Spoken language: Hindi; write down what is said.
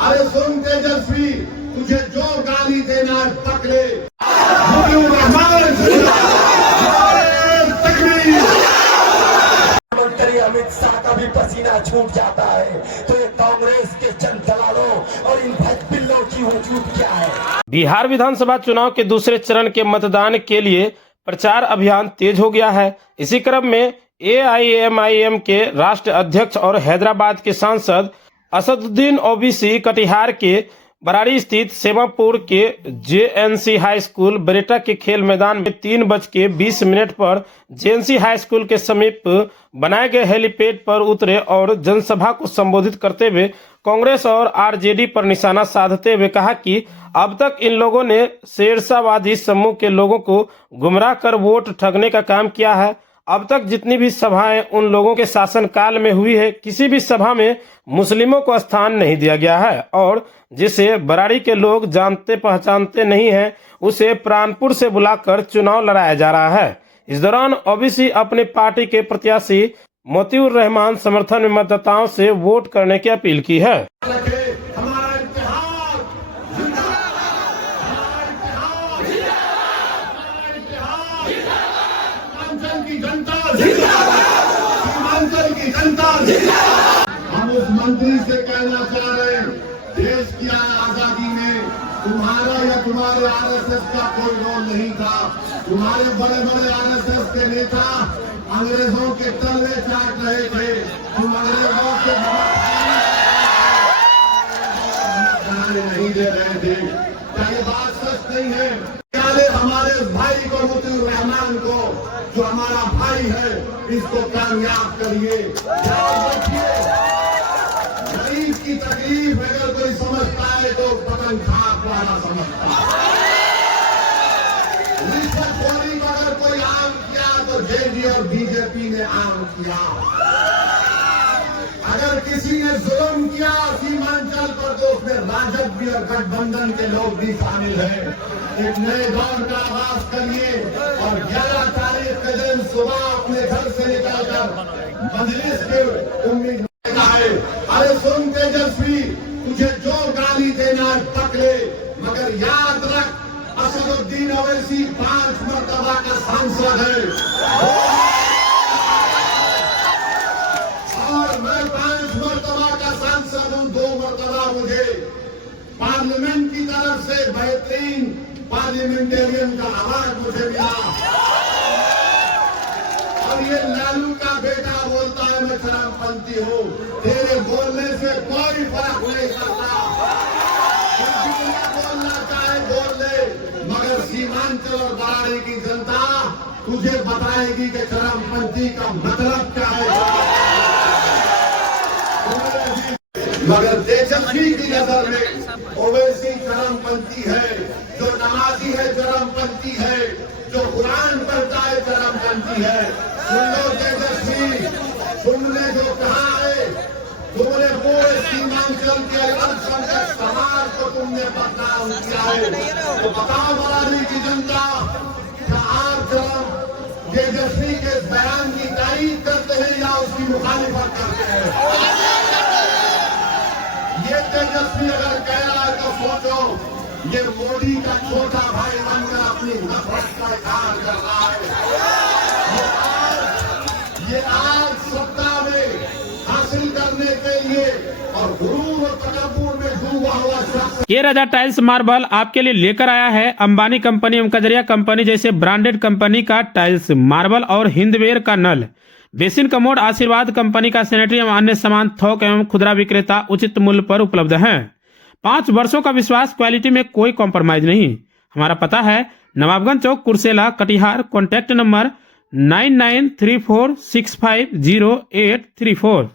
अरे सुन तेजस्वी, तुझे जो गाली देना है पक ले। मंत्री अमित शाह का भी पसीना छूट जाता है, तो ये कांग्रेस के चंद दलालों और इन भजपिल्लों की वजूद क्या है। बिहार विधानसभा चुनाव के दूसरे चरण के मतदान के लिए प्रचार अभियान तेज हो गया है। इसी क्रम में AIMIM के राष्ट्रीय अध्यक्ष और हैदराबाद के सांसद असदुद्दीन ओवैसी कटिहार के बराड़ी स्थित सेमापुर के JNC हाई स्कूल बरेटा के खेल मैदान में 3:20 पर JNC हाई स्कूल के समीप बनाए गए हेलीपैड पर उतरे और जनसभा को संबोधित करते हुए कांग्रेस और RJD पर निशाना साधते हुए कहा कि अब तक इन लोगों ने शेरशाहवादी समूह के लोगों को गुमराह कर वोट ठगने का काम किया है। अब तक जितनी भी सभाएं उन लोगों के शासनकाल में हुई है, किसी भी सभा में मुस्लिमों को स्थान नहीं दिया गया है और जिसे बराड़ी के लोग जानते पहचानते नहीं हैं, उसे प्राणपुर से बुलाकर चुनाव लड़ाया जा रहा है। इस दौरान ओवैसी अपनी पार्टी के प्रत्याशी मोतिउर रहमान समर्थन में मतदाताओं से वोट करने की अपील की है। हम उस मंत्री से कहना चाह रहे हैं, देश की आजादी में तुम्हारा या तुम्हारे RSS का कोई रोल नहीं था। तुम्हारे बड़े बड़े RSS के नेता अंग्रेजों के तलवे चाट रहे थे। तुम अंग्रेजों के नहीं दे रहे थे। क्या ये बात सच नहीं है? हमारे भाई को, मोतिउर रहमान को, जो हमारा भाई है, इसको कामयाब करिए। गरीब की तकलीफ अगर कोई समझता है तो पतन खाक वाला समझता है। रिश्वतखोरी को अगर कोई आम किया तो JD और BJP ने आम किया। अगर किसी ने जुल्म किया सीमांचल पर तो उसमें राजद भी और गठबंधन के लोग भी शामिल हैं। एक नए दौर का आगाज करिए और 11 तारीख के दिन सुबह अपने घर से निकलकर मजलिस के उम्मीद है। अरे सुन तेजस्वी, तुझे जो गाली देना है पक ले, मगर याद रख असदुद्दीन ओवैसी 5 मरतबा का सांसद है और मैं 5 मरतबा का सांसद हूं। 2 मरतबा मुझे पार्लियामेंट की तरफ से बेहतरीन पार्लियामेंटेरियन का अवार्ड मुझे मिला। और ये लालू का बेटा बोलता है मैं चरमपंथी हूँ। तेरे बोलने से कोई फर्क नहीं पड़ता। बोलना चाहे बोल ले, मगर सीमांचल और बराड़ी की जनता तुझे बताएगी कि चरमपंथी का मतलब क्या है। मगर तेजस्वी की नजर में ओवैसी चरमपंथी है, जो नमाजी है चरमपंथी है, जो कुरान पढ़ता है चरमपंथी है। सुन लो तेजस्वी, तुमने जो कहा है, तुमने पूरे सीमांचल के अल्पसंख्यक समाज को तुमने बदनाम किया है। तो बताओ बराड़ी की जनता, क्या आप तेजस्वी के बयान की तारीफ करते हैं या उसकी मुखालिफत करते हैं? ये तेजस्वी अगर कह रहा है तो सोचो, ये मोदी का छोटा भाई बनकर अपनी नफरत का इजहार कर रहा है। ये आज सत्ता में हासिल करने के लिए और गुरूर और तकब्बुर में डूबा हुआ शख्स के राजा टाइल्स मार्बल आपके लिए लेकर आया है अंबानी कंपनी एवं कजरिया कंपनी जैसे ब्रांडेड कंपनी का टाइल्स, मार्बल और हिंदवेयर का नल, बेसिन कमोड, आशीर्वाद कंपनी का सैनिटरी एवं अन्य सामान थोक एवं खुदरा विक्रेता उचित मूल्य पर उपलब्ध हैं। 5 वर्षों का विश्वास, क्वालिटी में कोई कॉम्प्रोमाइज नहीं। हमारा पता है नवाबगंज चौक, कुर्सेला, कटिहार। Contact number 9934650834।